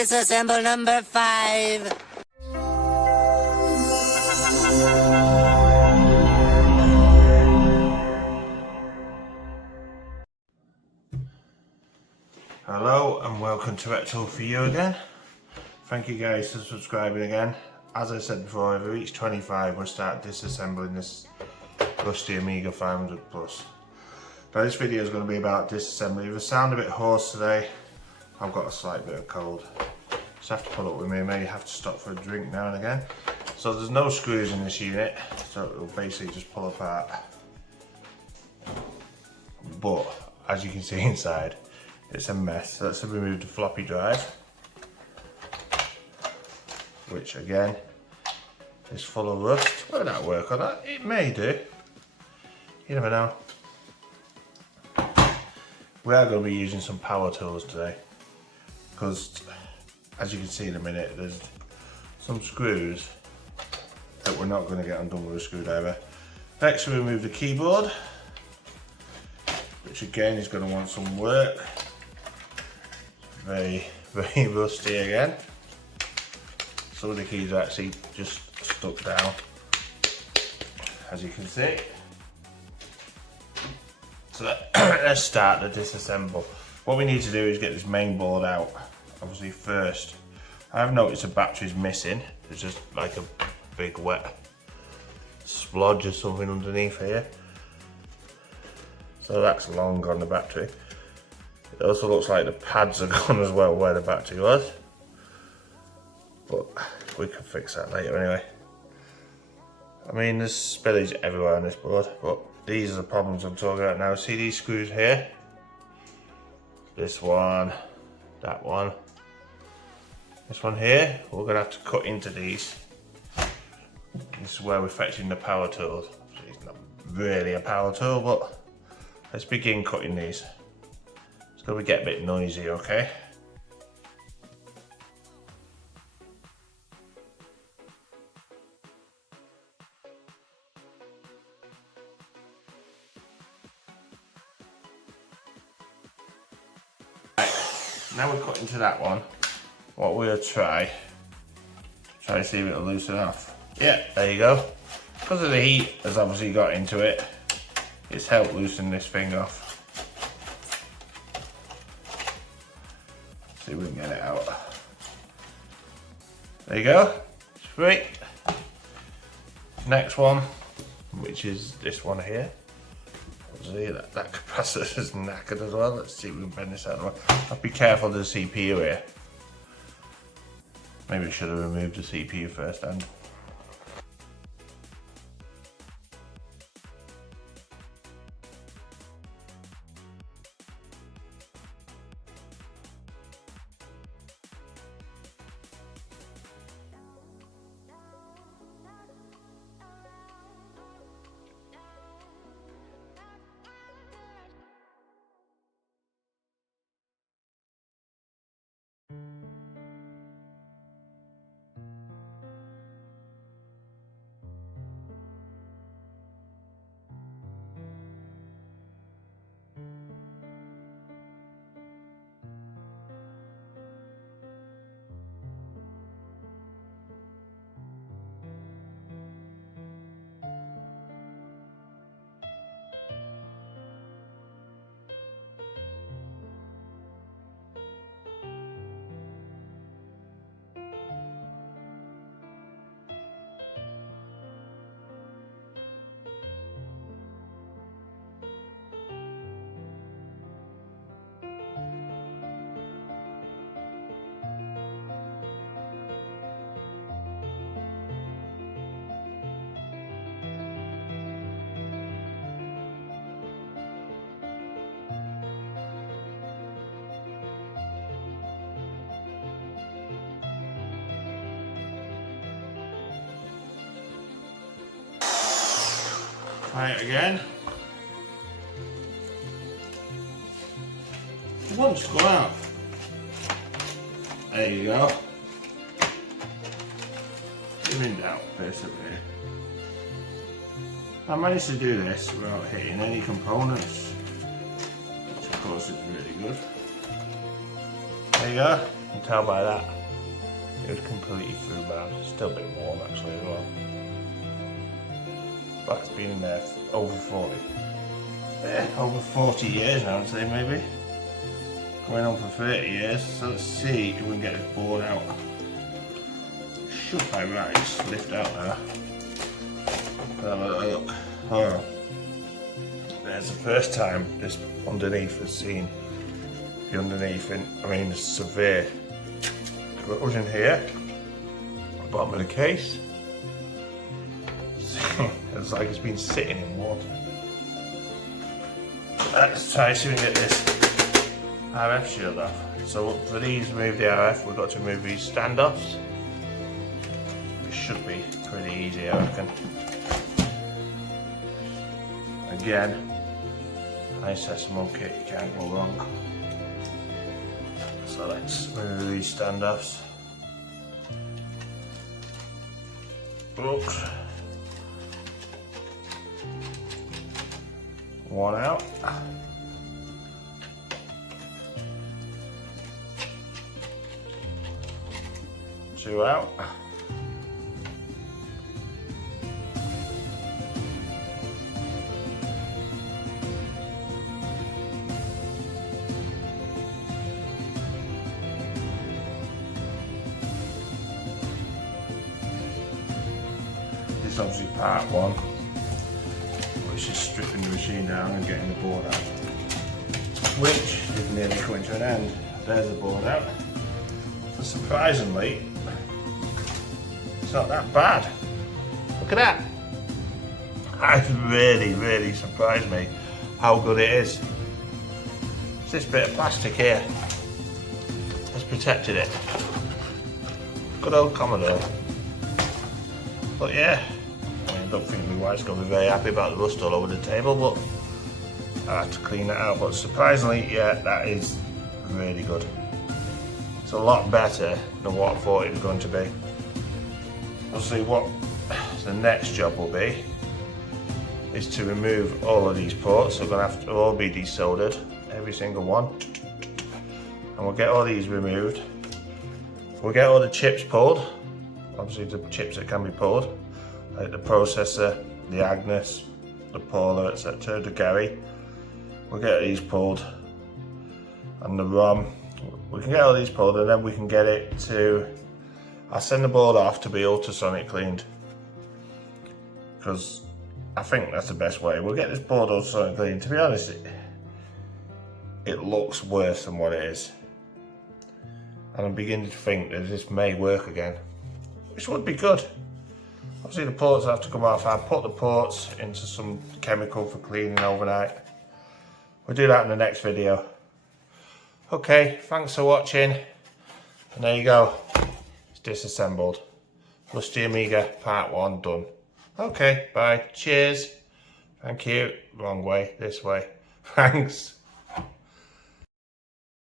Disassemble number 5. Hello and welcome to Retro for You again. Thank you guys for subscribing again. As I said before, if we reach 25 we'll start disassembling this Rusty Amiga 500 Plus. Now this video is going to be about disassembly. If I sound a bit hoarse today, I've got a slight bit of cold. Just have to put up with me, may have to stop for a drink now and again. So there's no screws in this unit, so it will basically just pull apart. But as you can see inside, it's a mess. So let's remove the floppy drive, which again is full of rust. Will that work on that? It may do. You never know. We are going to be using some power tools today because, as you can see in a minute, there's some screws that we're not going to get undone with a screwdriver. Next we remove the keyboard, which again is going to want some work. Very rusty again. Some of the keys are actually just stuck down, as you can see. So let's start the disassemble. What we need to do is get this main board out, obviously first. I have noticed the battery's missing. There's just like a big wet splodge or something underneath here. So that's long gone, the battery. It also looks like the pads are gone as well where the battery was. But we can fix that later anyway. I mean, there's spillage everywhere on this board, but these are the problems I'm talking about now. See these screws here? This one, that one. This one here, we're gonna have to cut into these. This is where we're fetching the power tools. It's not really a power tool, but let's begin cutting these. It's gonna get a bit noisy, okay? Now we're cutting to that one. What we'll try to see if it'll loosen off. Yeah, there you go. Because of the heat has obviously got into it, it's helped loosen this thing off. See if we can get it out. There you go. Sweet. Next one, which is this one here. See that capacitor is knackered as well. Let's see if we can bend this out. I'll be careful of the CPU here. Maybe I should have removed the CPU first and try it again. It wants to go out. There you go. Even out, basically. I managed to do this without hitting any components, which of course is really good. There you go. You can tell by that. It was completely through bad. Still a bit warm actually as well. But it's been in there for over 40 years now, I'd say maybe. Going on for 30 years. So let's see if we can get this board out. Should by rights lift out now. Have a look. Oh. There's the first time this underneath has seen the underneath it's severe corrosion here. Bottom of the case. It's like it's been sitting in water. Let's try to get this RF shield off. So for these, remove the RF, we've got to remove these standoffs. It should be pretty easy, I reckon. Again, nice Disassemble kit, you can't go wrong. So let's remove these standoffs. Oops. One out. Two out. This is obviously part one, which is stripping the machine down and getting the board out, which is nearly coming to an end. There's the board out. So surprisingly, it's not that bad. Look at that. That really surprised me how good it is. It's this bit of plastic here has protected it. Good old Commodore. But yeah, I don't think my wife's going to be very happy about the rust all over the table, but I have to clean that out. But surprisingly, yeah, that is really good. It's a lot better than what I thought it was going to be. We'll see what the next job will be, is to remove all of these ports. They're going to have to all be desoldered, every single one. And we'll get all these removed. We'll get all the chips pulled. Obviously the chips that can be pulled, like the processor, the Agnes, the Polar, etc., the Gary. We'll get these pulled, and the ROM. We can get all these pulled, and then we can get it to, I'll send the board off to be ultrasonic cleaned, because I think that's the best way. We'll get this board ultrasonic cleaned. To be honest, it looks worse than what it is, and I'm beginning to think that this may work again, which would be good. Obviously the ports have to come off. I'll put the ports into some chemical for cleaning overnight. We'll do that in the next video. Okay, thanks for watching. And there you go. It's disassembled. Rusty Amiga part 1 done. Okay, bye. Cheers. Thank you. Wrong way, this way. Thanks.